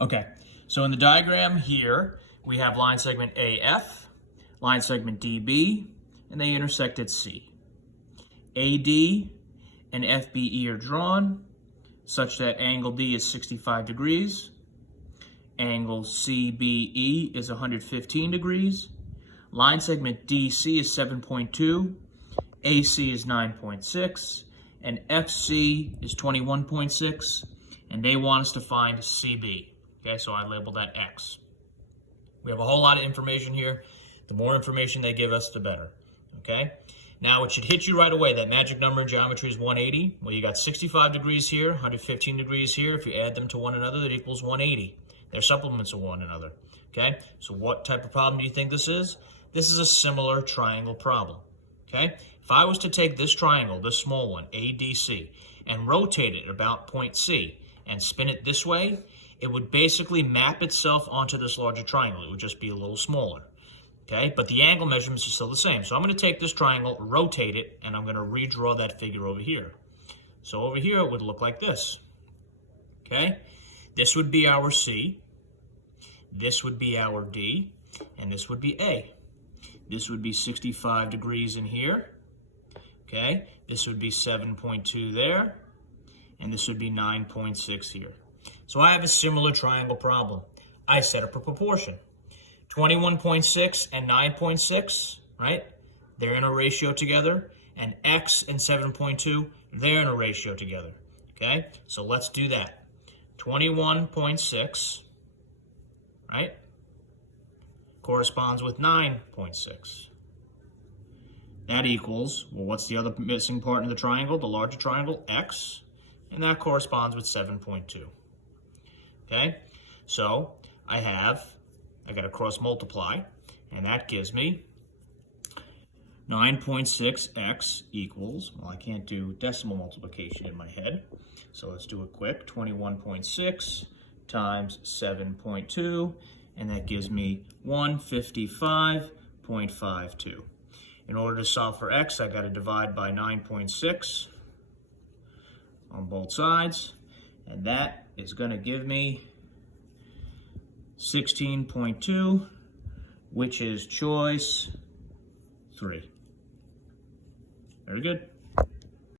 Okay, so in the diagram here, we have line segment AF, line segment DB, and they intersect at C. AD and FBE are drawn such that angle D is 65 degrees, angle CBE is 115 degrees, line segment DC is 7.2, AC is 9.6, and FC is 21.6, and they want us to find CB. Okay, so I labeled that X. We have a whole lot of information here. The more information they give us, the better. Okay? Now, it should hit you right away. That magic number in geometry is 180. Well, you got 65 degrees here, 115 degrees here. If you add them to one another, that equals 180. They're supplements of one another. Okay? So what type of problem do you think this is? This is a similar triangle problem. Okay? If I was to take this triangle, this small one, ADC, and rotate it about point C and spin it this way, it would basically map itself onto this larger triangle. It would just be a little smaller. Okay, but the angle measurements are still the same. So I'm going to take this triangle, rotate it, and I'm going to redraw that figure over here. So over here it would look like this. Okay, this would be our C, this would be our D, and this would be A. This would be 65 degrees in here. Okay, this would be 7.2 there, and this would be 9.6 here. So I have a similar triangle problem. I set up a proportion. 21.6 and 9.6, right? They're in a ratio together. And X and 7.2, they're in a ratio together. Okay? So let's do that. 21.6, right? Corresponds with 9.6. That equals, well, what's the other missing part in the triangle? The larger triangle, X. And that corresponds with 7.2. Okay, so I got to cross multiply, and that gives me 9.6x equals, well, I can't do decimal multiplication in my head, so let's do it quick. 21.6 times 7.2, and that gives me 155.52. In order to solve for x, I got to divide by 9.6 on both sides, and that is going to give me 16.2, which is choice 3. Very good.